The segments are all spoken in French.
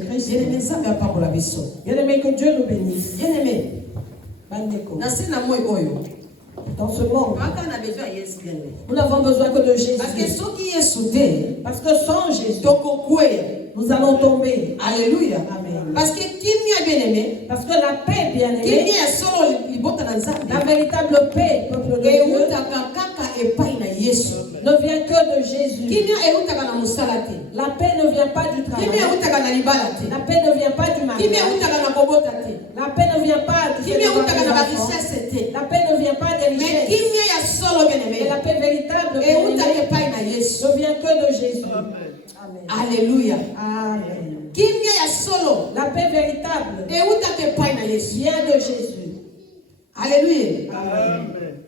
Christ. Bien-aimé, que Dieu nous bénisse. Bien-aimé, dans ce monde, nous n'avons besoin que de Jésus. Parce que sans Jésus, nous allons tomber. Alléluia. Amen. Parce que Parce que la paix, bien-aimé, la véritable paix, peuple de Dieu, ne vient que de Jésus. La paix ne vient pas du travail. La paix ne vient pas du mariage. La paix ne vient pas du fait d'avoir des enfants. La paix ne vient pas des richesses. Mais la paix véritable ne vient que de Jésus. Amen. Alléluia. Amen. La paix véritable vient de Jésus. Alléluia. Amen.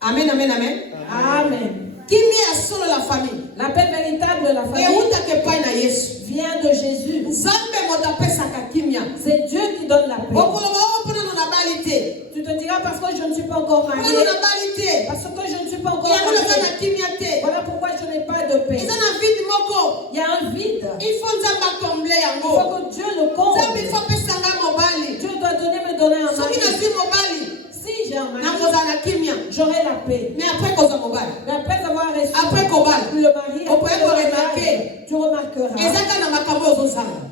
Amen, amen, amen. Amen. La famille. La paix véritable de la famille vient de Jésus. C'est Dieu qui donne la paix. Tu te diras parce que je ne suis pas encore marié. Parce que je ne suis pas encore marié. Voilà pourquoi je n'ai pas de paix. Il y a un vide. Il faut que Dieu le comble. Dieu doit me donner un mari. Si j'ai un mari, j'aurai la paix. Mais après avoir reçu le mari, tu remarqueras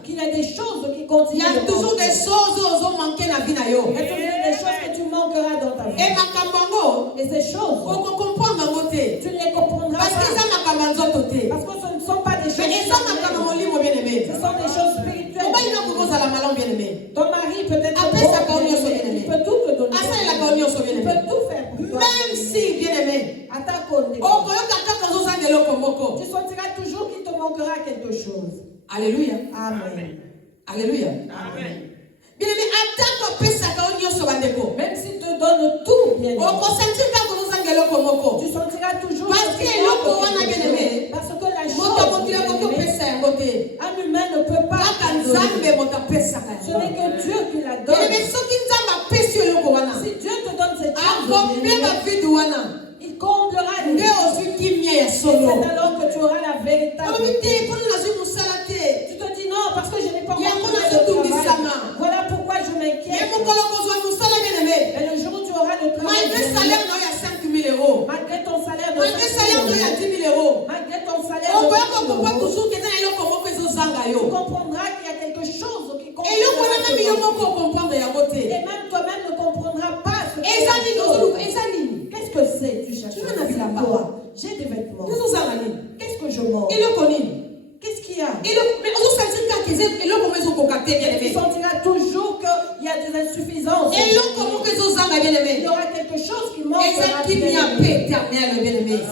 qu'il y a des choses qui continuent. Il y a toujours des choses que tu manqueras dans ta vie. Et ces choses, tu ne les comprendras pas. Parce que ce ne sont pas des choses spirituelles. Ce sont des choses spirituelles. Ton mari peut-être il peut tout te donner. Il peut tout faire pour toi. Même si, bien-aimé, à ta tu sentiras toujours qu'il te manquera quelque chose. Alléluia. Amen. Alléluia. Amen. Bien-aimé, même s'il te donne tout, bien-aimé, tu sentiras toujours parce que la chose, un humain ne peut pas donner. Ce n'est que Dieu qui la donne. Si Dieu te donne cette chose, il comblera les c'est alors que tu auras la véritable. Tu te dis non parce que je n'ai pas encore de travail. Voilà pourquoi je m'inquiète. Mais le jour où tu auras le travail, malgré ton salaire de 5 000 euros, malgré ton salaire de 10 000 euros, malgré ton salaire de 10 000 euros, tu comprendras qu'il y a quelque chose qui compte. Et même toi-même ne comprendras pas ce que c'est. Qu'est-ce que c'est? Tu cherches quoi? J'ai des vêtements. Qu'est-ce que je mange? Qu'est-ce qu'il y a? Tu sentiras toujours qu'il y a des insuffisances. Il y aura quelque chose qui manque.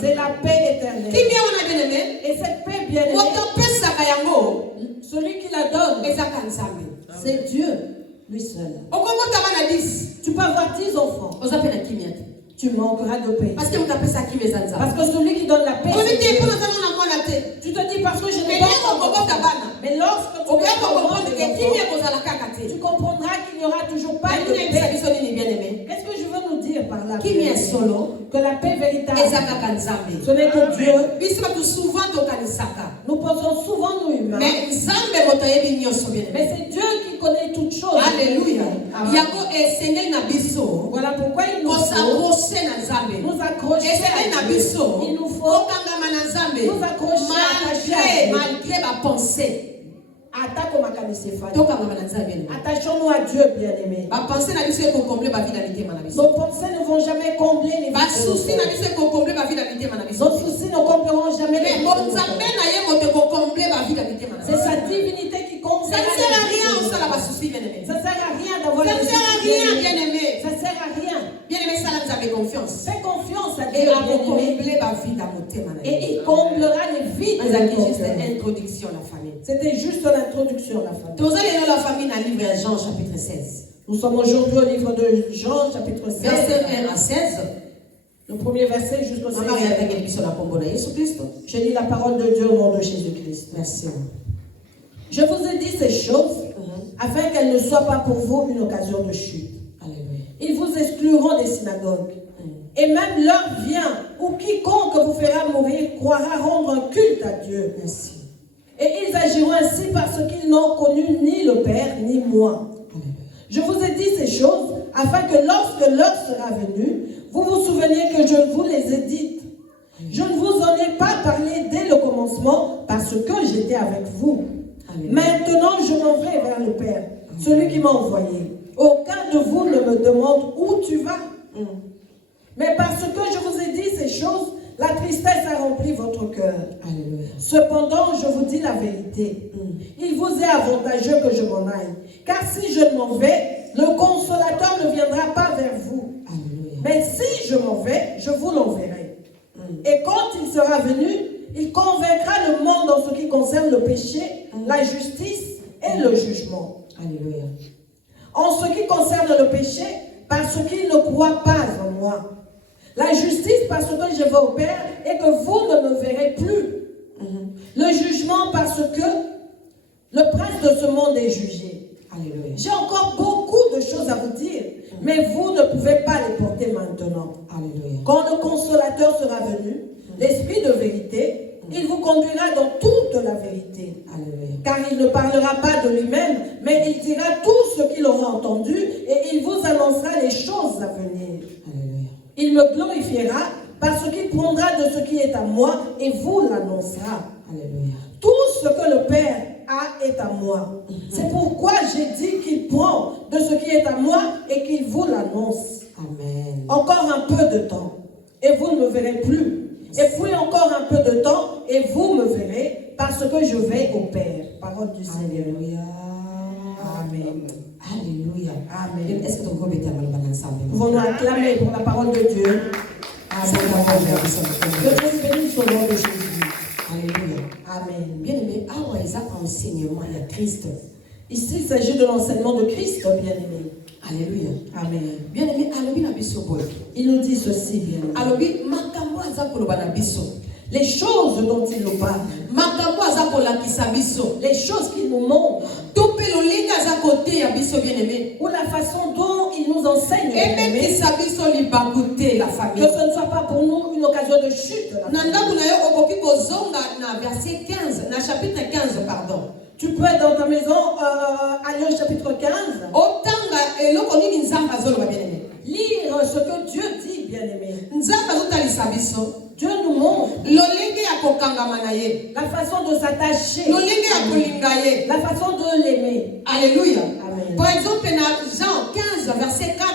C'est la paix éternelle. Et cette paix bien-aimée, celui qui la donne, c'est Dieu, lui seul. Tu peux avoir 10 enfants. Tu manqueras de paix. Parce que celui qui donne la paix, tu te dis parce que je n'ai pas encore. Mais lorsque tu comprendras qu'il n'y aura toujours pas de paix. Qu'est-ce que je veux nous dire par là? Que la paix véritable, ce n'est que Dieu. Nous pensons souvent nous humains. Mais c'est Dieu qui connaît toutes choses. Alléluia. Voilà pourquoi il nous faut nous accrocher. Il nous faut nous accrocher malgré ma pensée. Attachons-nous à Dieu, bien-aimé. Nos pensées ne vont jamais combler les vies. Nos soucis ne combleront jamais les vies. C'est sa divinité qui comble. Ça ne sert à rien d'avoir des soucis. Ça ne sert à rien. Bien-aimé, ça nous avait confiance. Fais confiance à Dieu, et il comblera les vides. C'était juste l'introduction, la famille. Vous allez lire la famille dans le livre de Jean, chapitre 16. Nous sommes aujourd'hui au livre de Jean, chapitre 16. Verset 1 à 16. Le premier verset jusqu'au 16. Je lis la parole de Dieu au nom de Jésus-Christ. Merci. Je vous ai dit ces choses afin qu'elles ne soient pas pour vous une occasion de chute. Alléluia. Ils vous excluront des synagogues. Et même l'heure vient où quiconque vous fera mourir croira rendre un culte à Dieu. Merci. Et ils agiront ainsi parce qu'ils n'ont connu ni le Père ni moi. Je vous ai dit ces choses afin que lorsque l'heure sera venue, vous vous souveniez que je vous les ai dites. Je ne vous en ai pas parlé dès le commencement parce que j'étais avec vous. Maintenant, je m'en vais vers le Père, celui qui m'a envoyé. Aucun de vous ne me demande où tu vas. Mais parce que je vous ai dit ces choses, la tristesse a rempli votre cœur. Cependant, je vous dis la vérité. Il vous est avantageux que je m'en aille. Car si je m'en vais, le consolateur ne viendra pas vers vous. Mais si je m'en vais, je vous l'enverrai. Et quand il sera venu, il convaincra le monde en ce qui concerne le péché, la justice et le jugement. Alléluia. En ce qui concerne le péché, parce qu'il ne croit pas en moi. La justice, parce que je vais au Père et que vous ne me verrez plus. Le jugement, parce que le prince de ce monde est jugé. Alléluia. J'ai encore beaucoup de choses à vous dire, mais vous ne pouvez pas les porter maintenant. Alléluia. Quand le consolateur sera venu, l'Esprit de vérité, il vous conduira dans toute la vérité. Alléluia. Car il ne parlera pas de lui-même, mais il dira tout ce qu'il aura entendu et il vous annoncera les choses à venir. Alléluia. Il me glorifiera parce qu'il prendra de ce qui est à moi et vous l'annoncera. Alléluia. Tout ce que le Père a est à moi. C'est pourquoi j'ai dit qu'il prend de ce qui est à moi et qu'il vous l'annonce. Amen. Encore un peu de temps et vous ne me verrez plus. Et puis encore un peu de temps et vous me verrez parce que je vais au Père. Parole du Seigneur. Alléluia. Amen. Alléluia. Amen. Est-ce que vous pouvez pouvons-nous acclamer pour la parole de Dieu? Amen. Je bénis au nom de Jésus. Alléluia. Amen. Bien-aimé, enseignement de Christ. Ici, il s'agit de l'enseignement de Christ, bien-aimé. Alléluia. Amen. Bien-aimé, il nous dit ceci, bien-aimé. Les choses dont il nous parle, les choses qu'il nous montre, ou la façon dont il nous enseigne, que ce ne soit pas pour nous une occasion de chute. Chapitre 15, pardon. Tu peux être dans ta maison, aller au chapitre 15. Lire ce que Dieu dit, bien-aimé. Dieu nous montre la façon de s'attacher, la façon de l'aimer. Alléluia. Amen. Par exemple, dans Jean 15, verset 4,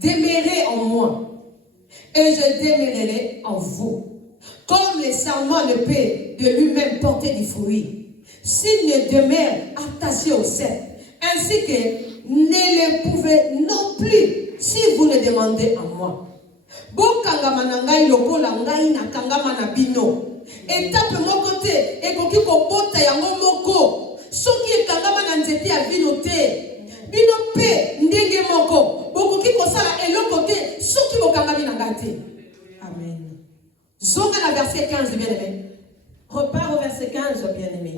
demeurez en moi et je demeurerai en vous. Comme le serment ne peut de lui-même porter du fruit, s'il ne demeure attaché au cep, ainsi que ne le pouvez non plus si vous le demandez à moi. Bokangama na ngai lokola ngai na kangama na bino. Étape moko te ekoki kobota yango moko. Soki ekangama na nzete ya bino te. Bino pe ndenge moko. Bokoki kosala eloko te soki bokangami na ngai te. Amen. Zonga na verset 15, bien-aimé. Repars au verset 15, bien-aimé.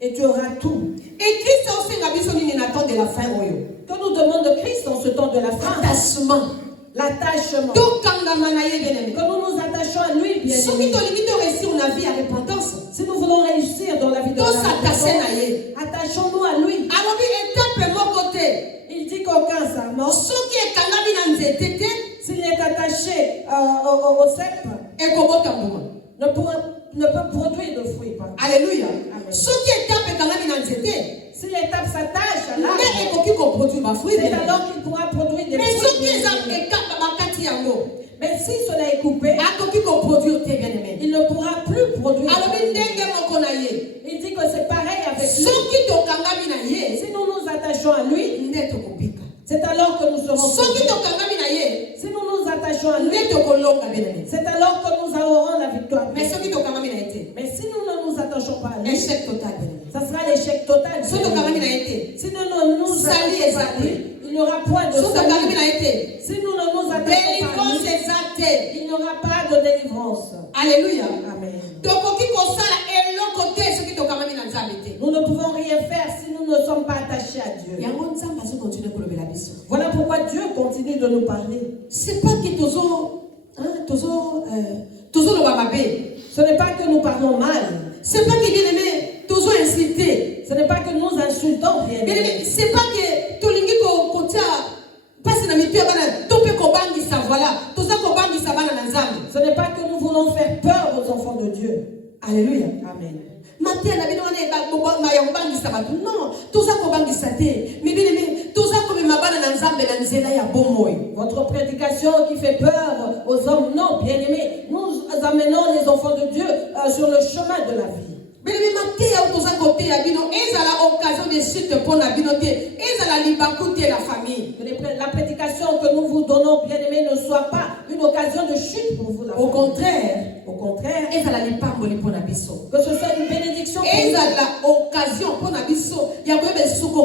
Et tu auras tout. Et Christ aussi n'a besoin de la fin. Que nous demande de Christ en ce temps de la fin? Attachement. L'attachement. Que nous nous attachons à lui, bien aimé. Si nous voulons réussir dans la vie de la vie, attachons-nous à lui. Il dit qu'aucun serment, s'il est attaché au cep, ne peut produire de fruits. Alléluia. Si l'étape s'attache à l'arbre, c'est alors qu'il pourra produire des fruits. Mais si cela est coupé, il ne pourra plus produire. Il dit que c'est pareil avec lui. Si nous nous attachons à lui, c'est alors que nous serons. Si nous nous attachons à lui, c'est alors que nous aurons la victoire. Mais si nous ne nous attachons pas à lui, échec total. Ça sera l'échec total. Si nous ne nous attachons pas à lui, il n'y aura point de salut. Si nous ne nous attachons pas à lui, il n'y aura pas de délivrance. Alléluia. Amen. Nous ne pouvons rien faire si nous ne sommes pas attachés à Dieu. Voilà pourquoi Dieu continue de nous parler. C'est pas que Ce n'est pas que nous parlons mal. C'est pas que bien aimé, toujours insulté. Ce n'est pas que nous insultons bien aimé. C'est pas que tout le monde côté passe na mitu bana tope ko bangi sa voilà. Toza ko bangi sa bana na nzambe. Ce n'est pas que nous voulons faire peur aux enfants de Dieu. Alléluia. Amen. Matin na bino wana ba ya bangi sa batu. Non, toza ko bangi sa te. Mais bien aimé, toza ko me mabana na nzambe na nzela ya bomoy. Votre prédication qui fait peur aux hommes, non, bien aimés, nous amenons les enfants de Dieu sur le chemin de la vie. Mais matin ya toza côté ya bino, ezala occasion de chute pour na bino te, ezala libakuté la famille. La prédication que nous vous donnons, bien aimés, ne soit pas une occasion de chute pour vous. Au contraire, que ce soit une bénédiction pour nous. Occasion pour nabiso, ya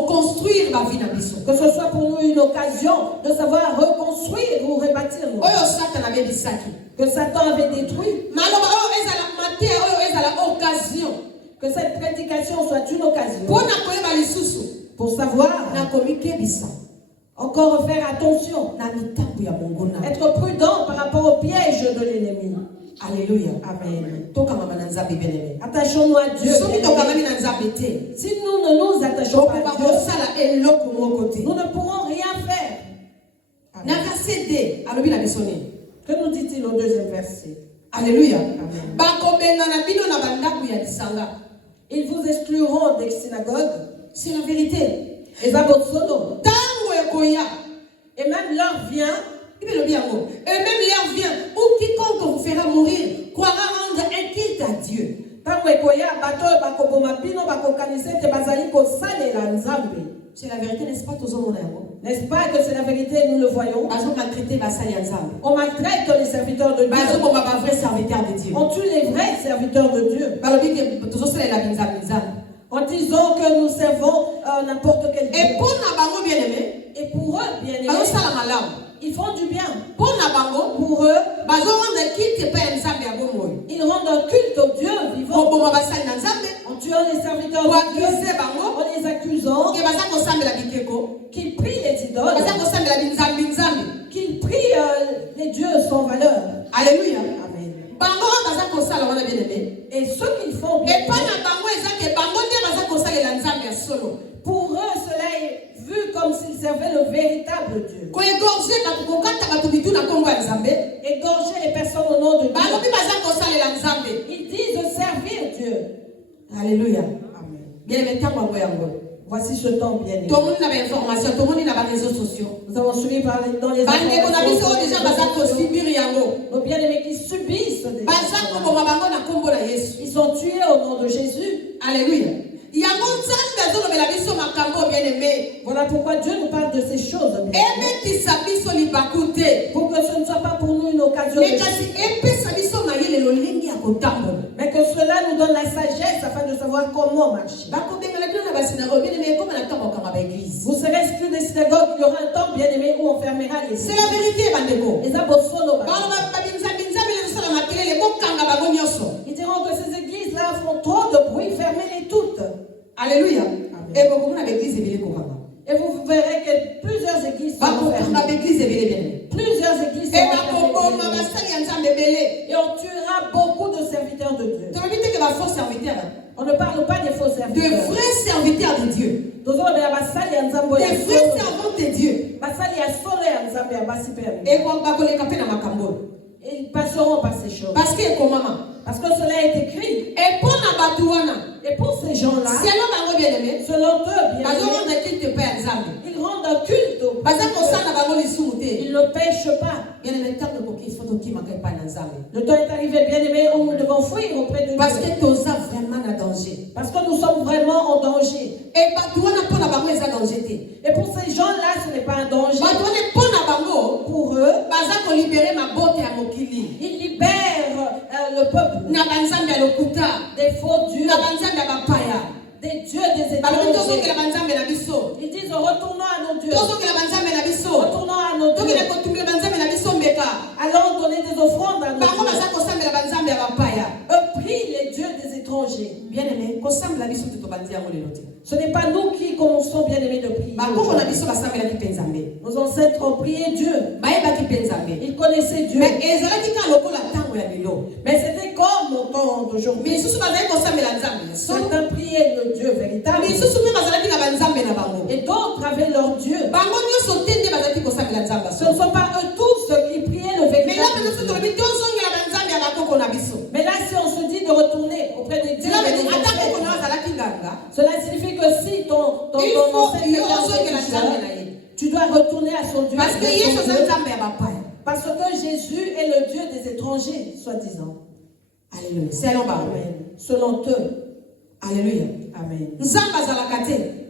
construire ma vie nabiso. Que ce soit pour nous une occasion de savoir reconstruire ou rebâtir nous. Que Satan avait détruit. Occasion. Que cette prédication soit une occasion pour savoir encore faire attention, être prudent par rapport au piège de l'ennemi. Alléluia. Amen. Attachons-nous à Dieu. Si nous ne nous attachons pas à Dieu, nous ne pourrons rien faire. Que nous dit-il au deuxième verset? Alléluia. Ils vous excluront des synagogues. C'est la vérité. Et même l'heure vient. Et même l'heure vient où quiconque vous fera mourir croira rendre inquiète à Dieu. C'est la vérité, n'est-ce pas, tous hommes? N'est-ce pas que c'est la vérité, nous le voyons? On maltraite les serviteurs de Dieu. On tue les vrais serviteurs de Dieu. En disant que nous servons n'importe quel Dieu. Et pour eux, bien aimés, ils font du bien. Pour eux, ils rendent un culte au Dieu vivant. En tuant les serviteurs de Dieu, en les accusant, qu'ils prient les idoles, qu'ils prient les dieux sans valeur. Alléluia. Amen. Et Et ce qu'ils font, pour eux, cela est vu comme s'ils servaient le véritable Dieu. Égorger les personnes au nom de Dieu. Ils disent servir Dieu. Alléluia. Amen. Voici ce temps bien aimé. Tout le monde a l'information, tout le monde a les réseaux sociaux. Nous avons suivi dans les nos bien-aimés qui subissent des ils sont tués au nom de Jésus. Alléluia. Voilà pourquoi Dieu nous parle de ces choses. Pour que ce ne soit pas pour nous une occasion de mais que cela nous donne la sagesse afin de savoir comment marcher. Vous serez exclus des synagogues, il y aura un temps bien aimé où on fermera les c'est la vérité, Bandeko. Les apôtres, ils diront que ces églises-là font trop de bruit, fermez-les toutes. Alléluia. Et vous verrez que plusieurs églises sont fermées. Plusieurs églises sont fermées. Et on tuera beaucoup de serviteurs de Dieu. On ne parle pas des faux serviteurs. De vrais serviteurs de Dieu. Des vrais servants de Dieu. Et ils passeront par ces choses. Parce que cela est écrit. Et pour ces gens-là, selon eux, bien aimés, ils rendent un culte. Ils ne pêchent pas. Le temps est arrivé, bien aimé, où nous devons fuir auprès de Dieu. Parce que nous sommes vraiment en danger. Parce que nous sommes vraiment en danger. Et pour ces gens-là, ce n'est pas un danger. Pour eux, ils libèrent le peuple des faux dieux, des dieux des étrangers. Ils disent retournons à nos dieux. Retournons à nos dieux. Allons donner des offrandes à nos dieux. Eux prient les dieux des étrangers. Bien aimé, ce n'est pas nous qui commençons, bien aimés, de prier. Nos ancêtres ont prié Dieu. Ils connaissaient Dieu. Mais c'était comme temps d'aujourd'hui. Mais si vous avez consommé la nzambe, certains priaient le Dieu véritable. mais si vous avez la nzambe na bango, et d'autres avaient leur Dieu. bango nyo sotende bazaki consommé la nzambe. Ce ne sont pas eux tous qui priaient le véritable. Mais là maintenant c'est tombé deux ans que la nzambe ya bakoko na biso. Mais là si on se dit de retourner auprès des dieux, cela signifie que si ton tu dois retourner à son Dieu. Parce que Jésus est le Dieu des étrangers, soi-disant. Alléluia. Amen. Selon eux. Alléluia. Amen.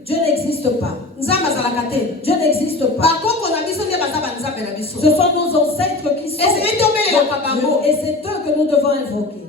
Dieu n'existe pas. Dieu n'existe pas. Ce sont nos ancêtres qui sont Dieu, et c'est eux que nous devons invoquer.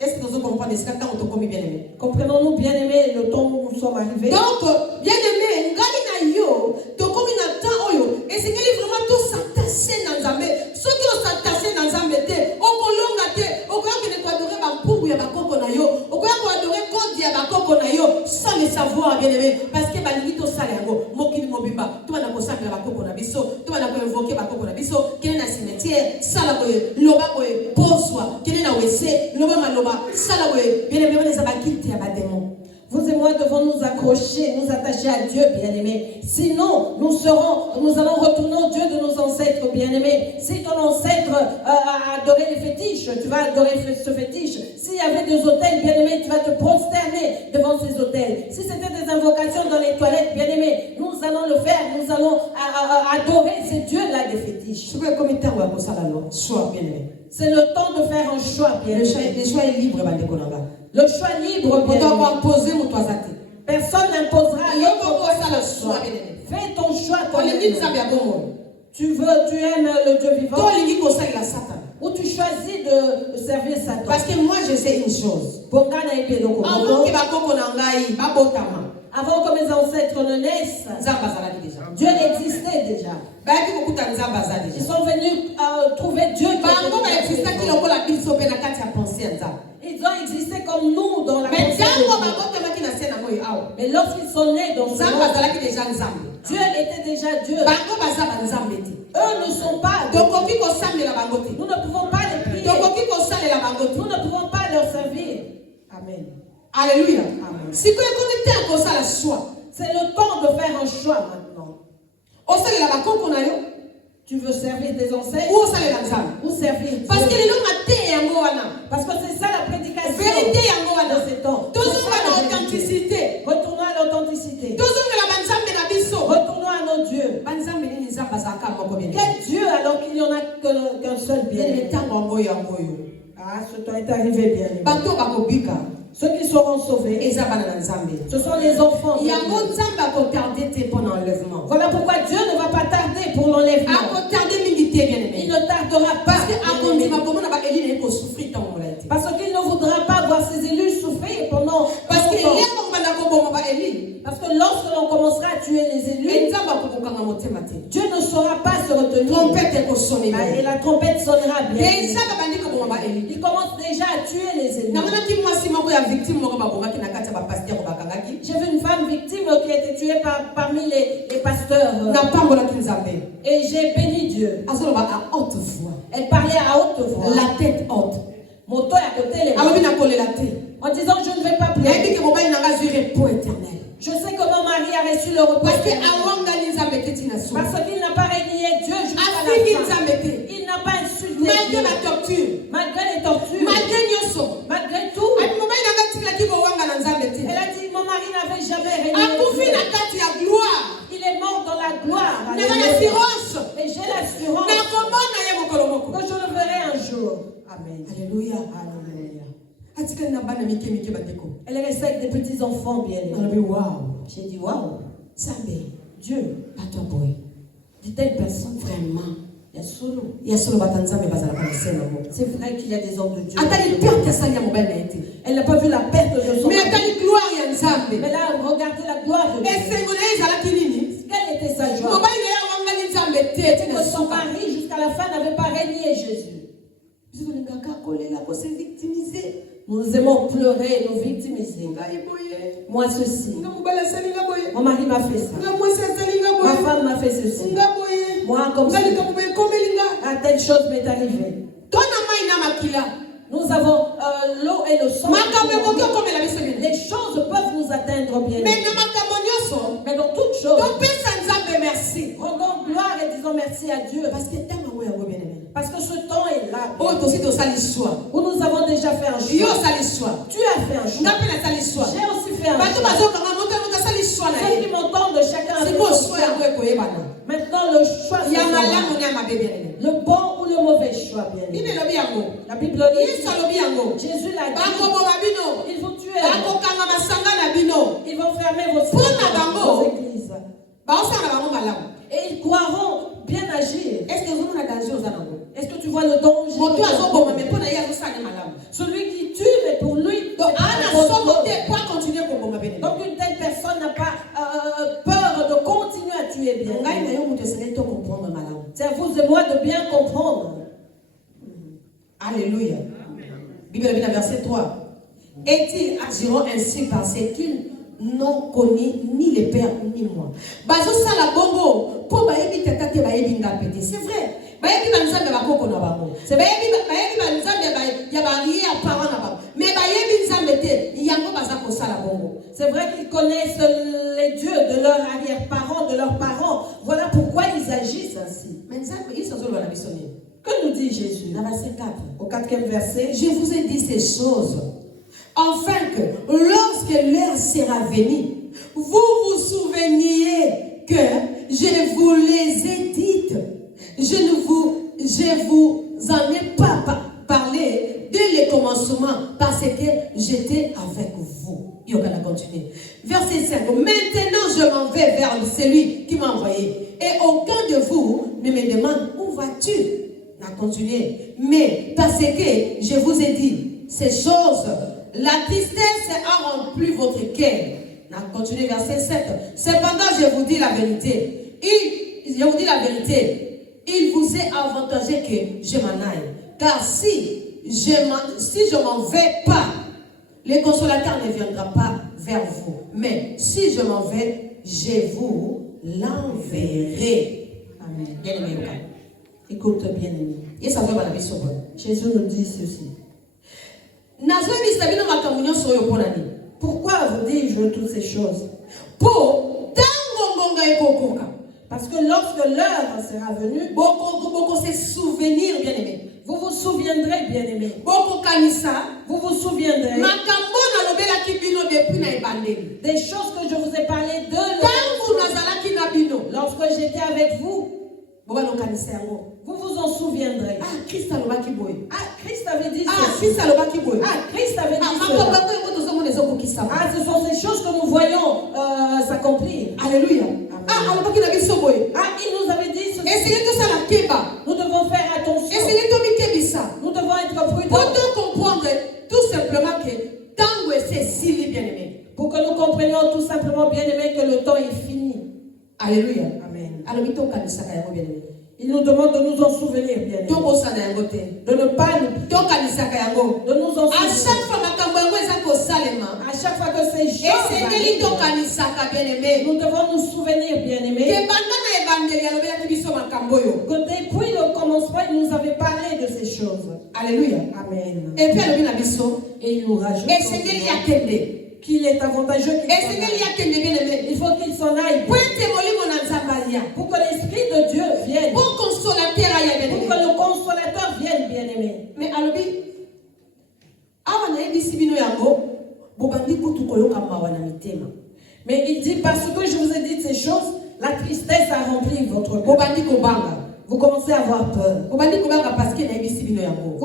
Est-ce que nous comprenons ce que bien aimé? Comprenons-nous bien aimé le temps où nous sommes arrivés? Donc, bien aimé, ngali na yo, to komi na temps oyo, et c'est qu'il vraiment tout s'attacher dans Zambé. Ceux qui ont s'attaché dans Zambé, au kolonga te, au koya que ne adorer ba mpungu ya bakoko na yo, au koya ko adorer kodi ya bakoko na yo, sans le savoir bien aimé, parce que balingi to sala yango, mokili mobimba, to na ko sakela bakoko na biso, to na ko invoquer bakoko na biso, kene na cimetière, sala boye, loba boye, poswa, kene na wese, loba maloba. Vous et moi devons nous accrocher, nous attacher à Dieu, bien-aimés. Sinon, nous allons retourner au Dieu de nos ancêtres, bien-aimés. Si ton ancêtre a adoré les fétiches, tu vas adorer ce fétiche. S'il y avait des autels, bien-aimés, tu vas te prosterner devant ces autels. Si c'était des invocations dans les toilettes, bien-aimés, nous allons le faire. Nous allons adorer ces dieux-là des fétiches. C'est le temps de faire un choix, bien-aimés. Le choix est libre, le choix libre, bien-aimé. Personne n'imposera choix. Fais ton choix. Tu aimes le Dieu vivant. Ou tu choisis de servir Satan. Parce que moi je sais une chose. Avant que mes ancêtres ne naissent, Dieu existait déjà. Ils sont venus trouver Dieu. Ils ont existé comme nous dans la pensée. Mais lorsqu'ils sont nés dans ce monde, Dieu était déjà Dieu. Eux ne sont pas. Nous ne pouvons pas les prier. Nous ne pouvons pas leur servir. Amen. Alléluia. Amen. C'est le temps de faire un choix maintenant. Tu veux servir tes ancêtres ou servir Dieu? Parce que c'est ça la prédication vérité de ces temps. authenticité. Retournons à l'authenticité. Retournons à nos dieux. Quel Dieu alors qu'il n'y en a qu'un seul bien? Ah, ce temps est arrivé bien. Ceux qui seront sauvés, ce sont les enfants. Voilà pourquoi Dieu ne va pas tarder pour l'enlèvement. Il ne tardera pas. Parce qu'il ne voudra pas voir ses élus souffrir pendant. Parce que lorsque l'on commencera à tuer les élus, Dieu ne saura pas se retenir. Et la trompette sonnera bien. Il commence déjà à tuer les élus. J'ai vu une femme victime qui a été tuée parmi les pasteurs. Et j'ai béni Dieu. Elle parlait à haute voix. La tête haute. Moto à côté les mains. En disant je ne vais pas pleurer. Je sais que mon mari a reçu le repos. Parce qu'il n'a pas régné Dieu jusqu'à la fin. Il n'a pas insulté malgré Dieu. la torture, Malgré les tortures, malgré tout. Elle a dit mon mari n'avait jamais régné Dieu. Il est mort dans la gloire. Et Et j'ai l'assurance que je le verrai un jour. Amen. Alléluia. Alléluia. Alléluia. Elle est restée avec des petits enfants bien aimés. Wow. J'ai dit waouh. Dieu, Pas toi, boy. de telles personnes, Vraiment. il y a solo. C'est C'est vrai qu'il y a des hommes de Dieu. Elle n'a pas vu la perte de son Mais mari. Mais là, regardez la gloire de Dieu. Quelle était sa joie? Que son mari, jusqu'à la fin, n'avait pas régné Jésus. Nous aimons pleurer, nous victimiser. Moi, ceci. Mon mari m'a fait ça. Ma femme m'a fait ceci. Moi, comme ça. Ah, telle chose m'est arrivée. Nous avons l'eau et le sang. Les choses peuvent nous atteindre bien. Mais dans toutes choses, rendons gloire et disons merci à Dieu. Parce que ce temps est là. Où nous avons déjà fait un choix. Tu as fait un choix. J'ai aussi fait un choix. Ceux qui m'entendent, chacun a fait son choix. Maintenant, le choix, c'est le bon ou le mauvais choix, bien. La Bible dit, Jésus l'a dit, ils vont tuer, ils vont fermer vos églises. Et ils croiront bien agir. Est-ce que tu vois le danger? Celui qui tue, mais pour lui, donc une telle personne n'a pas peur de continuer à tuer bien. C'est à vous et moi de bien comprendre. Alléluia. Bible verset 3. Et ils agiront ainsi parce qu'ils n'ont connu ni le Père ni moi. C'est vrai. C'est vrai qu'ils connaissent les dieux de leurs arrière-parents, de leurs parents. Voilà pourquoi ils agissent ainsi. Que nous dit Jésus? Au 4e verset, je vous ai dit ces choses, afin que lorsque l'heure sera venue, vous vous souveniez que je vous les ai dites. Je vous en ai pas parlé dès le commencement parce que j'étais avec vous. Il va continuer. Verset 5. Maintenant je m'en vais vers celui qui m'a envoyé. Et aucun de vous ne me demande où vas-tu? On a continué. Mais parce que je vous ai dit ces choses, la tristesse a rempli votre cœur. On a continué. Verset 7. Cependant je vous dis la vérité. Je vous dis la vérité. Il vous est avantageux que je m'en aille. Car si je m'en vais pas, le consolateur ne viendra pas vers vous. Mais si je m'en vais, je vous l'enverrai. Amen. Bien-aimé. Écoute bien aimé. Jésus nous dit ceci. Pourquoi vous dis-je toutes ces choses? Parce que lorsque l'heure sera venue, se souvenir, bien aimé. Vous vous souviendrez, bien aimé. Vous vous souviendrez des choses que je vous ai parlé de lorsque j'étais avec vous. Vous vous en souviendrez. Christ avait dit ceci. Christ avait dit cela. Ce sont ces choses que nous voyons s'accomplir. Alléluia. Il nous avait dit ceci. Nous devons faire attention. Nous devons être prudents. Comprendre tout simplement que tant c'est si bien aimé. Pour que nous comprenions tout simplement, bien aimé, que le temps est fini. Alléluia. Amen. Il nous demande de nous en souvenir, bien aimé. De ne pas nous de nous en souvenir. À chaque fois que ces choses nous devons nous souvenir, bien aimé, que depuis le commencement, il nous avait parlé de ces choses. Alléluia. Amen. Et puis et il nous rajoute qu'il est avantageux il faut qu'il s'en aille pour que l'Esprit de Dieu vienne, pour que le consolateur vienne, bien aimé. Mais mais il dit, parce que je vous ai dit ces choses, la tristesse a rempli votre cœur. Vous commencez à avoir peur. Vous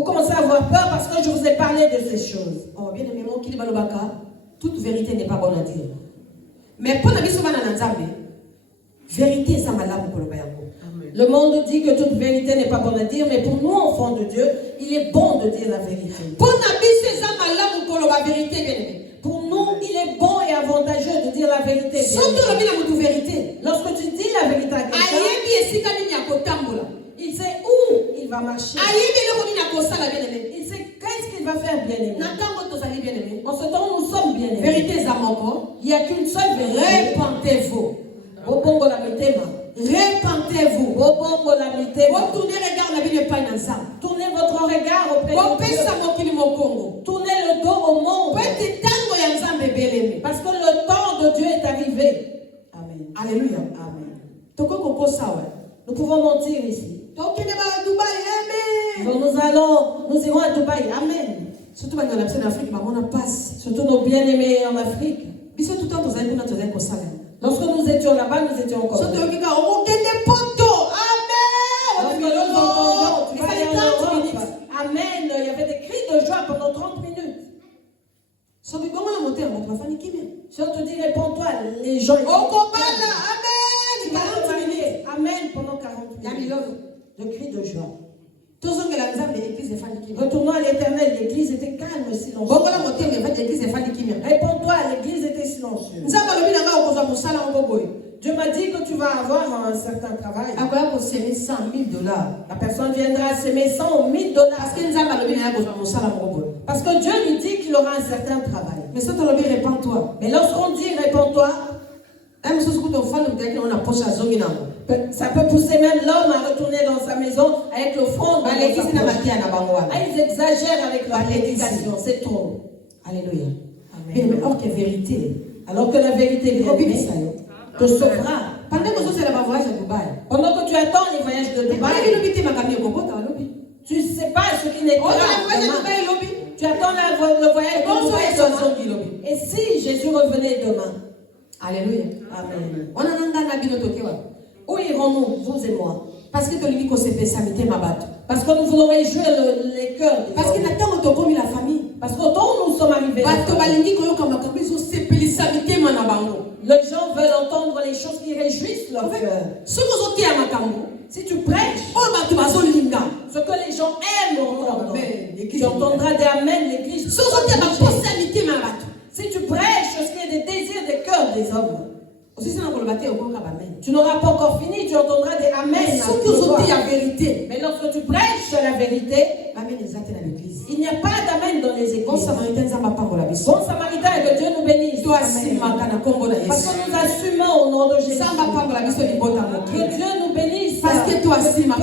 commencez à avoir peur parce que je vous ai parlé de ces choses. Oh, bien aimé, toute vérité n'est pas bonne à dire. Mais pour la vie, vérité, ça m'a le monde dit que toute vérité n'est pas bonne à dire, mais pour nous, enfants de Dieu, il est bon de dire la vérité. Pour nous, il est bon et avantageux de dire la vérité. Lorsque tu dis la vérité à quelqu'un, il sait où il va marcher. Il sait qu'est-ce qu'il va faire, bien aimé. En ce temps, nous sommes bien aimés. Il n'y a qu'une seule vérité. Repentez-vous. Repentez-vous. Retournez regarder la Bible. Tournez votre votre regard auprès de Dieu. Tournez le dos au monde. Parce que le temps de Dieu est arrivé. Amen. Alléluia. Amen. Nous pouvons mentir ici. Nous irons à Dubaï. Amen. Surtout nos bien-aimés en Afrique. Lorsque nous étions là-bas, nous étions encore. Lorsque nous entendions, tu vas aller en Europe. Amen. Il y avait des cris de joie pendant 30 minutes. Si on te dit réponds-toi, les gens. Amen pendant 40 minutes. De cris de joie. Retournons à l'éternel, l'église était calme et silencieuse. Réponds-toi, l'église était silencieuse. Dieu m'a dit que tu vas avoir un certain travail. La personne viendra s'aimer 100 ou 1000 $. Parce que Dieu lui dit qu'il aura un certain travail. Mais lorsqu'on dit réponds-toi, ça peut pousser même l'homme à retourner dans sa maison avec le front. Ils exagèrent avec leur prédication, c'est trop. Alléluia. Amen. Alors que la vérité te sauvera. Pendant que tu attends les voyages de Dubaï, tu ne sais pas ce qui n'est pas. Tu attends le voyage de Dubaï. Et si Jésus revenait demain? Alléluia. Amen. Où irons-nous, vous et moi? Parce que nous voulons réjouir les cœurs. Parce que la famille. Parce qu'au temps où nous sommes arrivés, les gens veulent entendre les choses qui réjouissent leur cœur. Si tu prêches ce que les gens aiment entendre, tu entendras des amen, l'église. Si tu prêches ce qui est des désirs des cœurs des hommes, tu n'auras pas encore fini, tu entendras des amen. Mais lorsque tu prêches la vérité, il n'y a pas d'amen dans les églises. Bon samaritain et que Dieu nous bénisse. Parce que nous assumons au nom de Jésus. Que Dieu nous bénisse. Parce que nous assumons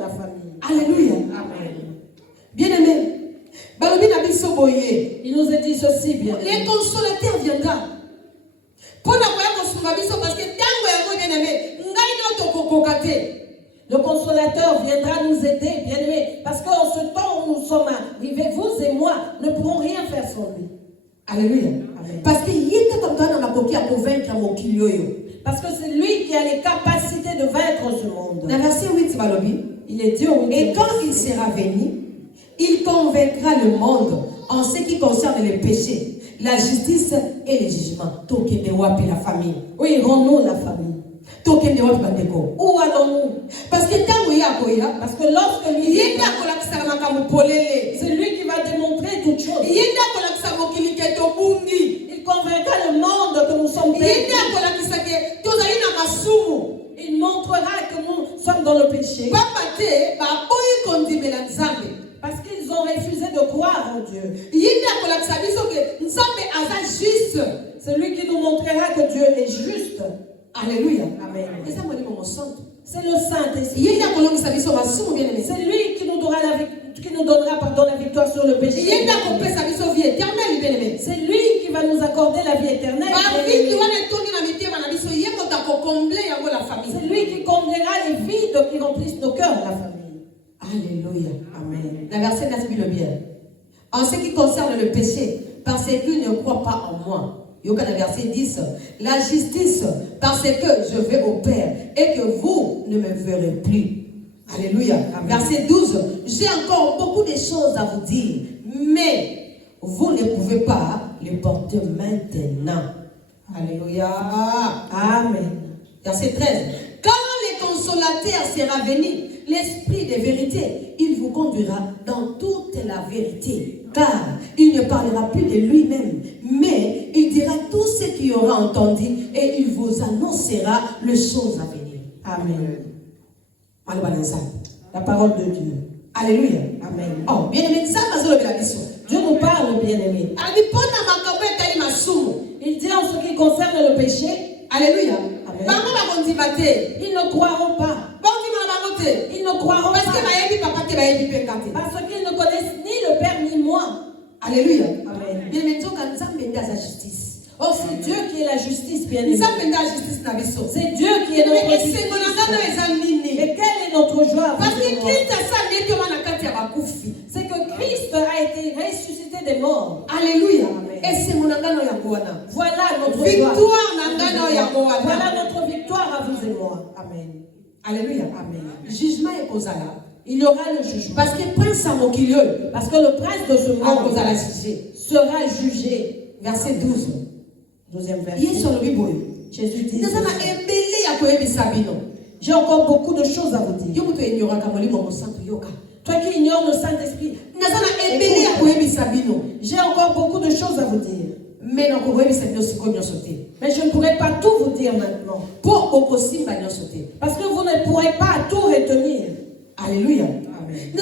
la famille. Alléluia. Amen. Bien-aimé, il nous a dit ceci bien. Les consolateurs viendront. Le consolateur viendra nous aider, bien-aimés, parce qu'en ce temps où nous sommes arrivés, vous et moi ne pourrons rien faire sans lui. Alléluia. Amen. Parce que c'est lui qui a les capacités de vaincre ce monde. Dans verset 8, il est dit et quand il sera venu, il convaincra le monde en ce qui concerne les péchés, la justice et le jugement. La famille. Où irons-nous, la famille? Où allons-nous? Parce que lorsque lui c'est lui qui va démontrer toutes choses. Il convaincra le monde que nous sommes perdus. Il montrera que nous sommes dans le péché. Parce qu'ils ont refusé de croire en Dieu. C'est lui qui nous montrera que Dieu est juste. Alléluia. Amen. C'est le Saint-Esprit. C'est lui qui nous donnera la victoire sur le péché. C'est lui qui va nous accorder la vie éternelle. C'est lui qui comblera les vides qui remplissent nos cœurs, la famille. Alléluia. Amen. La verset 9 le bien. En ce qui concerne le péché, parce qu'ils ne croient pas en moi. Verset 10. La justice, parce que je vais au Père et que vous ne me verrez plus. Alléluia. Amen. Verset 12. J'ai encore beaucoup de choses à vous dire, mais vous ne pouvez pas les porter maintenant. Alléluia. Amen. Verset 13. Quand le consolateur sera venu, l'esprit de vérité, il vous conduira dans toute la vérité. Car il ne parlera plus de lui-même, mais il dira tout ce qu'il aura entendu et il vous annoncera les choses à venir. Amen. La parole de Dieu. Alléluia. Amen. Oh, bien-aimé, Dieu nous parle, bien-aimé. Il dit en ce qui concerne le péché. Alléluia. Amen. Ils ne croiront pas. Ils ne croiront pas. Parce qu'ils ne connaissent ni le Père ni moi. Alléluia. Amen. Bien maintenant, quand nous avons la justice. Oh, c'est Dieu qui est la justice, bien aimé. C'est Dieu qui est notre justice. Et quelle est notre joie? Parce que Christ c'est que Christ a été ressuscité des morts. Alléluia. Amen. Et c'est mon angano ya kuana. Voilà notre victoire joie. nangano ya kuana. Voilà notre victoire à vous et moi. Amen. Alléluia. Amen. Jugement est posala. Il y aura le jugement. Parce que prince Amokilio, parce que le prince de ce monde sera jugé. Verset 12. 12e verset. Jésus dit. J'ai encore beaucoup de choses à vous dire. Toi qui ignores le Saint-Esprit, j'ai encore beaucoup de choses à vous dire. Mais je ne pourrai pas tout vous dire maintenant. Parce que vous ne pourrez pas tout retenir. Alléluia. Amen.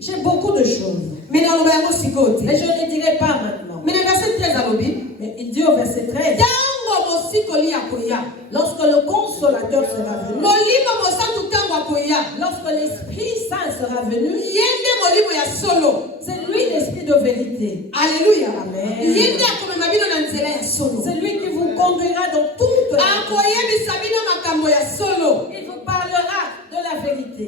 J'ai beaucoup de choses. Mais je ne les dirai pas maintenant. Mais il dit au verset 13. Lorsque le consolateur sera venu, lorsque l'Esprit Saint sera venu, c'est lui l'Esprit de vérité. Alléluia. Amen. C'est lui qui vous conduira dans toute la vérité. Il vous parlera de la vérité.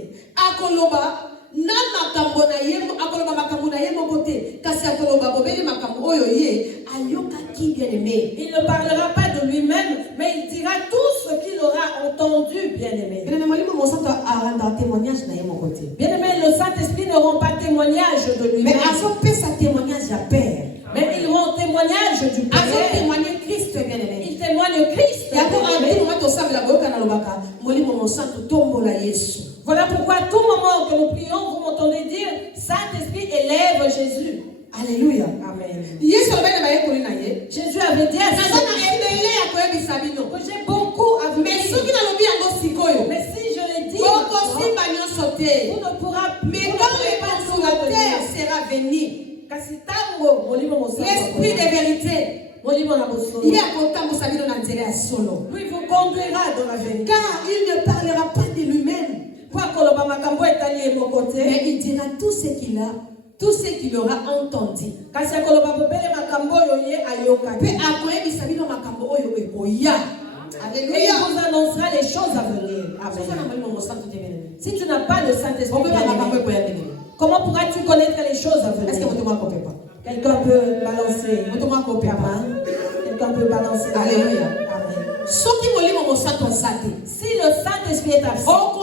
Il ne parlera pas de lui-même, mais il dira tout ce qu'il aura entendu, bien-aimé. Bien-aimé, le Saint-Esprit ne rend pas témoignage de lui-même. Mais il rend témoignage du Père. Il témoigne Christ. Voilà pourquoi à tout moment que nous prions, vous m'entendez dire, Saint-Esprit élève Jésus. Alléluia. Amen. Jésus avait dit à que j'ai beaucoup à vous dire. Mais si je l'ai dit, vous ne pourrez pas sera venu. L'esprit de vérité. Lui vous conduira dans la vérité. Car il ne parlera pas de lui-même. Mais il dira tout ce qu'il aura entendu. Et il vous annoncera les choses à venir. Amen. Si tu n'as pas le Saint-Esprit, comment pourras-tu connaître les choses à venir? Quelqu'un peut balancer. Quelqu'un peut balancer. Alléluia. Amen. Si le Saint-Esprit est absent,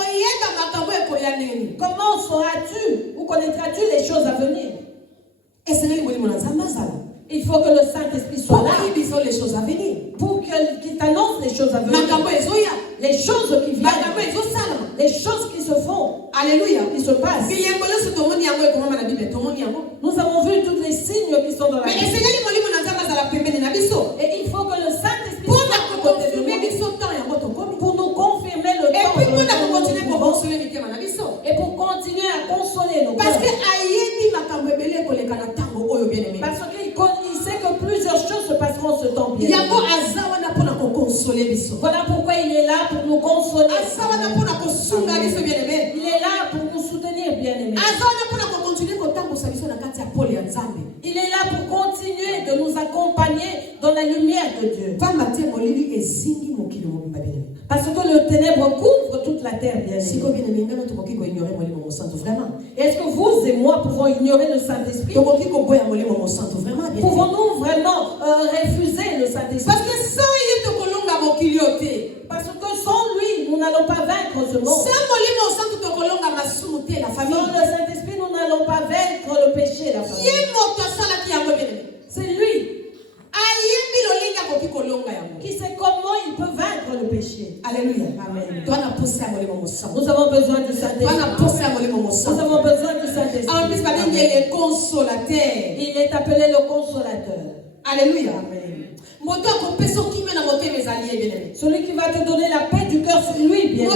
comment sauras-tu ou connaîtras-tu les choses à venir? Il faut que le Saint-Esprit soit là pour qu'il t'annonce les choses à venir. Les choses qui viennent. Les choses qui se font. Alléluia. Qui se passent. Nous avons vu tous les signes qui sont dans la Bible. Et il faut que le Saint-Esprit soit à côté de nous pour nous confirmer le temps. Et pour continuer à consoler nos cœurs. Parce qu'il sait que plusieurs choses se passeront ce temps bien. Voilà pourquoi il est là pour nous consoler. Il est là pour nous soutenir, bien-aimés. Il est là pour continuer de nous accompagner dans la lumière de Dieu. Parce que le ténèbre couvre toute la terre, bien-aimés. Est-ce que vous et moi pouvons ignorer le Saint-Esprit? Pouvons-nous vraiment refuser le Saint-Esprit? Parce que sans lui, nous n'allons pas vaincre ce monde. Sans le Saint-Esprit, nous n'allons pas vaincre le péché, la famille. C'est lui qui sait comment il peut vaincre le péché. Alléluia. Amen. Nous avons besoin du Saint-Esprit. Nous avons besoin du Saint-Esprit. Il est appelé le consolateur. Alléluia. Amen. Celui qui va te donner la paix du cœur, c'est lui, bien aimé.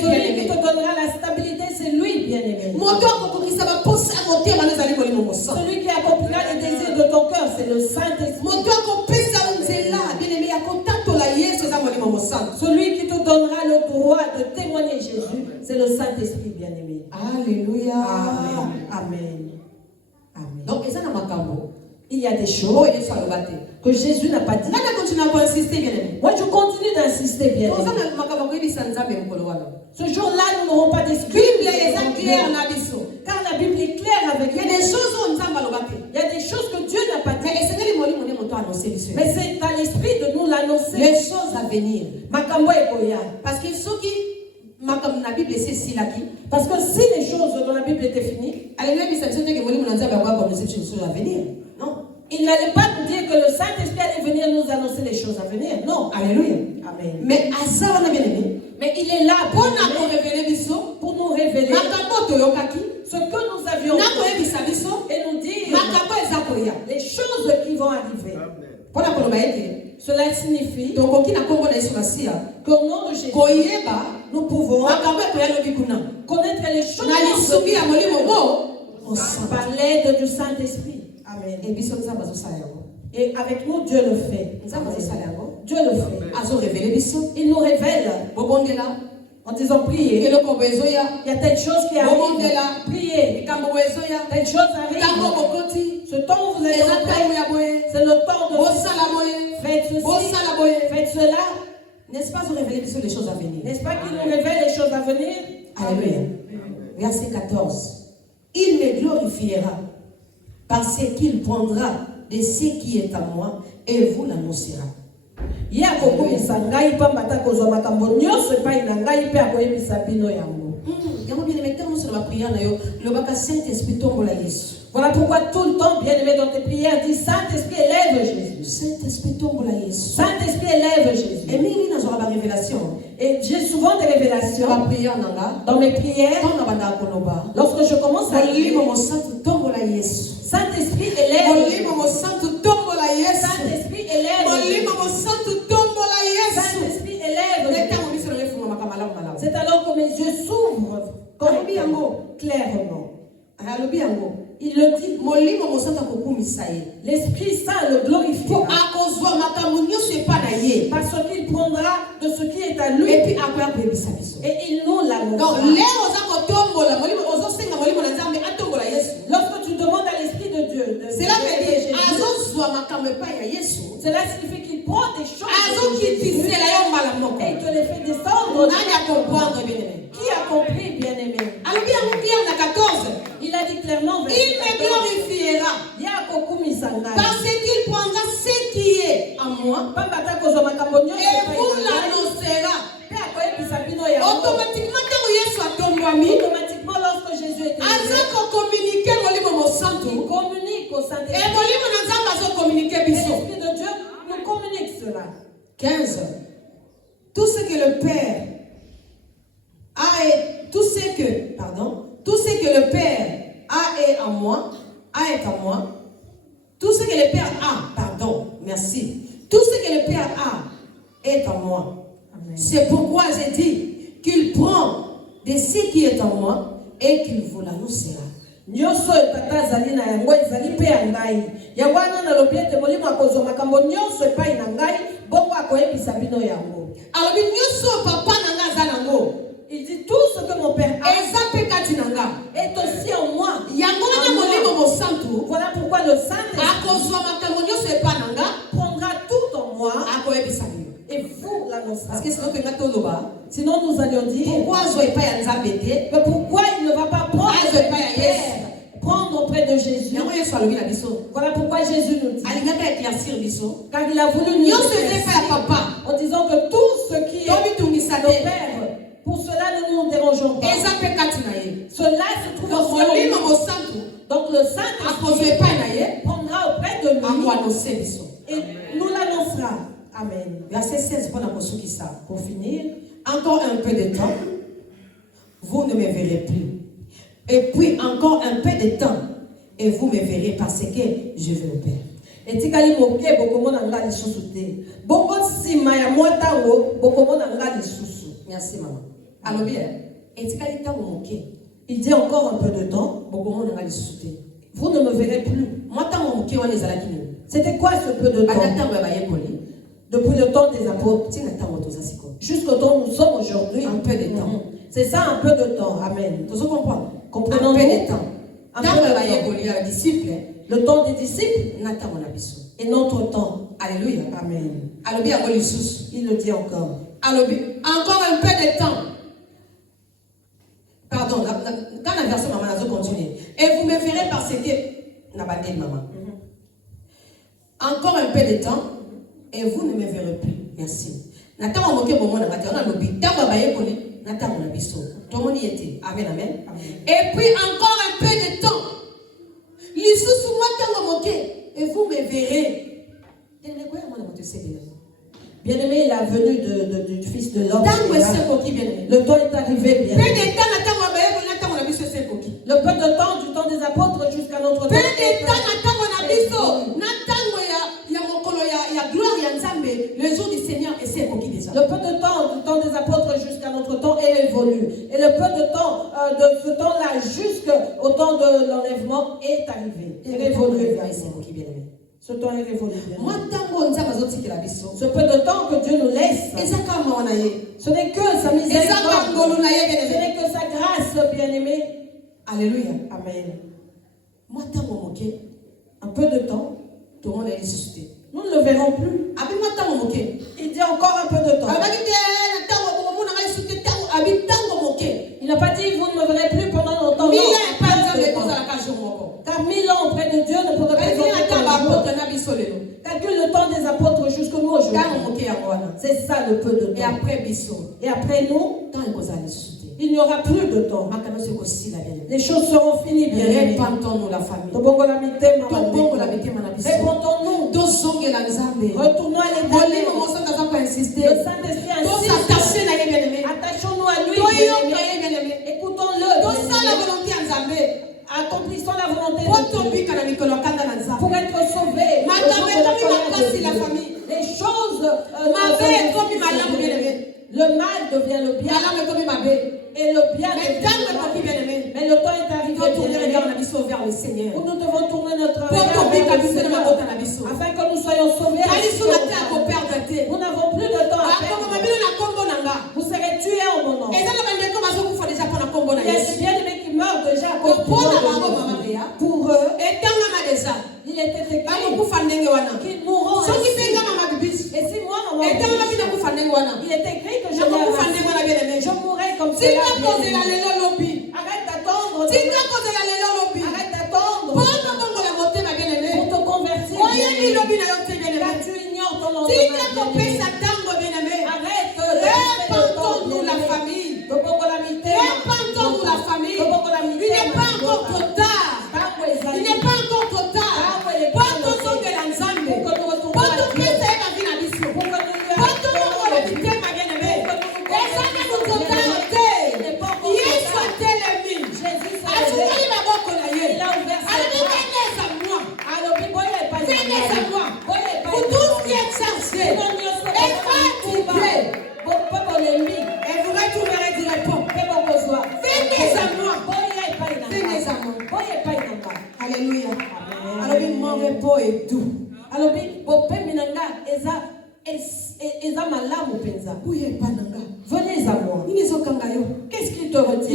Celui qui te donnera la stabilité, c'est lui, bien aimé. Celui qui accomplira les désirs de ton cœur, c'est le Saint-Esprit. Celui qui te donnera le droit de témoigner il y a des choses que Jésus n'a pas dit. Moi, je continue d'insister, bien aimé. Ce jour-là, nous n'aurons pas d'excuses. Car la Bible est claire avec nous. Il y a des choses que Dieu n'a pas dit. Mais c'est à l'esprit de nous l'annoncer. Les choses à venir. Parce que ceux qui parce que si les choses dans la Bible étaient finies, non. Il n'allait pas nous dire que le Saint-Esprit allait venir nous annoncer les choses à venir. Non. Alléluia. Amen. Mais il est là pour nous révéler ce que nous avions et nous dire les choses qui vont arriver. Cela signifie qu'au nom de Jésus, nous pouvons connaître les choses par l'aide du Saint-Esprit. Amen. Et avec nous, Dieu le fait. Dieu le fait. Il nous révèle en disant prier. Il y a telle chose qui arrive. Priez. Telle chose arrive. Ce temps où vous êtes rentré, c'est le temps de faites ceci, faites cela. N'est-ce pas, vous révélez les choses à venir? N'est-ce pas qu'il nous révèle les choses à venir? Alléluia. Verset 14. Il me glorifiera parce qu'il prendra de ce qui est à moi et vous l'annoncera. Voilà pourquoi tout le temps, bien aimé, dans tes prières, dis Saint-Esprit élève Jésus. Saint-Esprit élève Jésus. Et j'ai souvent des révélations dans mes prières. Lorsque je commence à lire, Saint-Esprit élève. Saint-Esprit élève. Saint-Esprit élève. C'est alors que mes yeux s'ouvrent clairement. Il le dit. L'Esprit Saint le glorifie. Parce qu'il prendra de ce qui est à lui. Et il nous l'annoncera. Lorsque tu demandes à l'Esprit de Dieu, cela signifie qu'il prend des choses et il te les fait descendre. Qui a compris, bien-aimé? Il a dit clairement, il me glorifiera parce qu'il prendra ce qui est à moi et vous l'annoncera. Automatiquement, lorsque Jésus est il communique au Saint-Esprit. Et l'Esprit de Dieu nous communique cela. 15. Tout ce que le Père tout ce que le Père est à moi. Tout ce que le Père a, merci. Tout ce que le Père a est à moi. C'est pourquoi j'ai dit qu'il prend de ce qui est à moi et qu'il vous l'annoncera. Nyonso tata zali na yango ezali pe ya ngai. Ya wana na lobiete molimo akozwa makambo nyonso epai na ngai, bongo akoyebisa bino yango. Alors nyonso papa na nga za nango. Il dit tout ce que mon père a est aussi en moi. Voilà pourquoi le Saint-Esprit prendra tout en moi et vous l'annoncera. Sinon nous allions dire mais pourquoi il ne va pas prendre auprès de Jésus? Voilà pourquoi Jésus nous dit, car il a voulu nous éclaircir en disant que tout ce qui est le Père, pour cela nous ne nous dérangeons pas. Cela se trouve en moi. Donc le Saint-Esprit prendra auprès de nous et nous l'annoncera. Amen. Verset 16 pour finir. Encore un peu de temps, vous ne me verrez plus. Et puis encore un peu de temps, et vous me verrez parce que je vais au Père. Merci maman. Alors bien, il dit encore un peu de temps, vous ne me verrez plus. C'était quoi ce peu de temps? Depuis le temps des apôtres jusqu'au temps où nous sommes aujourd'hui. Un peu de temps. C'est ça, un peu de temps. Amen. Comprenons un peu de temps. Le temps des disciples et notre temps. Alléluia. Amen. Il le dit encore. Encore un peu de temps. Pardon, quand la version maman continue. Et vous me verrez parce que maman. Encore un peu de temps et vous ne me verrez plus. Merci. Amen, amen. Et puis encore un peu de temps. Et vous me verrez. Bien-aimé, la venue du Fils de l'homme. Le temps est arrivé, bien. Le peu de temps du temps des apôtres jusqu'à notre temps. Le jour du Seigneur est déjà. Le peu de temps du temps des apôtres jusqu'à notre temps est évolu. Et le peu de temps de ce temps-là jusqu'au temps de l'enlèvement est arrivé. Il est révolu. Ce temps est révolu. Ce peu de temps que Dieu nous laisse, ce n'est que sa miséricorde, ce n'est que sa grâce, bien-aimé. Alléluia. Amen. Un peu de temps, tout le monde est ressuscité. Nous ne le verrons plus. Il dit encore un peu de temps. Il n'a pas dit vous ne me verrez plus pendant longtemps. Car 1000 ans auprès de Dieu ne peut représenter calcule le temps des apôtres jusqu'à nous aujourd'hui. C'est ça le peu de temps. Et après nous, il n'y aura plus de temps. Les choses seront finies, bien. Répandons-nous la famille. Répondons-nous. Retournons à l'Éternel. Le Saint-Esprit insiste. Attachons-nous à lui. Écoutons-le. Accomplissons la volonté de Dieu pour être sauvés. Les choses le mal devient le bien et le bien devient le mal. Mais le temps est arrivé vers le Seigneur. Où nous devons tourner notre regard vers le Seigneur afin que nous soyons sauvés. Nous n'avons plus de temps à perdre. Vous serez tués en mon nom. Il y a des bien-aimés qui meurent déjà à cause pour eux. Il était écrit qu'ils mourront ainsi. Et si moi, il est écrit que je mourrai comme cela. Arrête d'attendre. Arrête d'attendre pour te convertir. Car tu ignores ton lendemain. Arrête. Répandons-nous la famille. Répandons-nous la famille. Il n'est pas encore trop tard. Il n'est pas encore trop tard. Et vous retournerez du repos. Venez à moi. Venez à moi. Alléluia. Alors, mon repos est doux. Alors, venez à moi. Qu'est-ce qui te retient?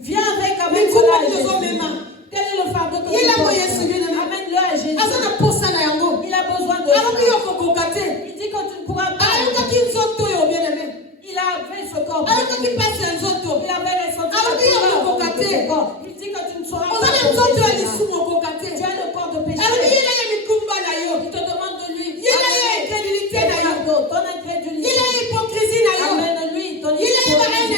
Viens avec cela, Jésus. Quel est le fardeau que tu portes? Amène-le à Jésus. Il a besoin de ça. Il dit que tu ne pourras pas. Il avait ce corps. Il avait ressenti la corps. Il dit que tu ne sauras pas. Tu as le corps de péché. Il te demande de lui. Ton incrédulité. Amène-lui ton hypocrisie.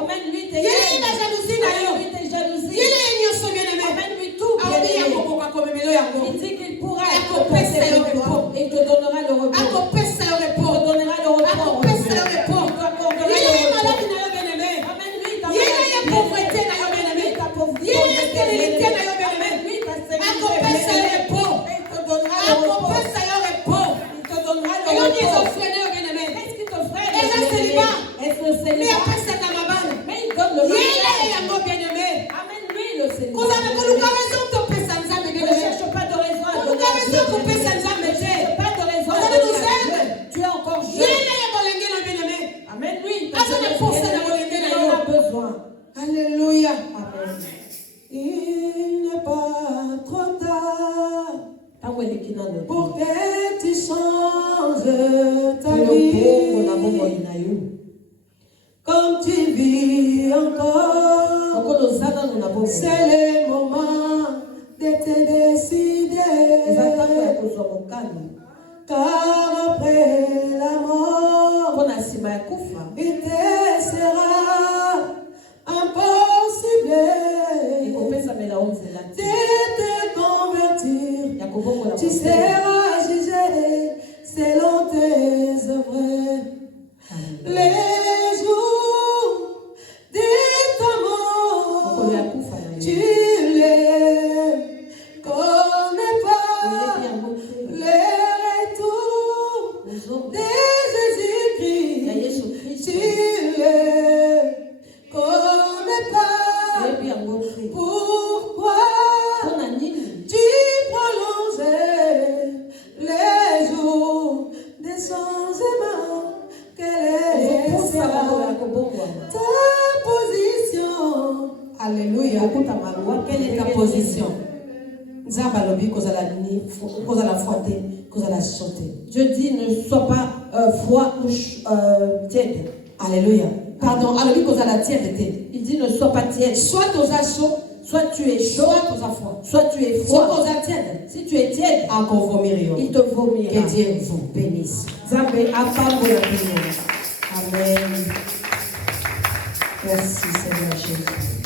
Amène-lui tes haines. Amène-lui tes jalousies. Amène-lui tout. Il dit qu'il pourra être passé le repos. Et il te donnera le repos. Il te donnera le repos. Amène-lui ta pauvreté. Amène-lui ta pour que tu changes ta vie. Comme tu vis encore, c'est le moment de te décider. Car après la mort, il te sera impossible de te convertir. Tu seras jugé selon tes œuvres. Les jours de ta mort, tu les connais pas. Le retour de Jésus-Christ, tu les connais pas. Pourquoi tu prolonges les jours des changements? Quelle est ta position? Alléluia. Quelle est ta position? Je dis, ne sois pas froid ou tiède. Alléluia. Pardon, il dit, ne sois pas tiède. Soit tu es chaud, soit tu es chaud, soit tu es froid. Si tu es tiède, il te vomira. Que Dieu vous bénisse. Amen. Merci Seigneur Jésus.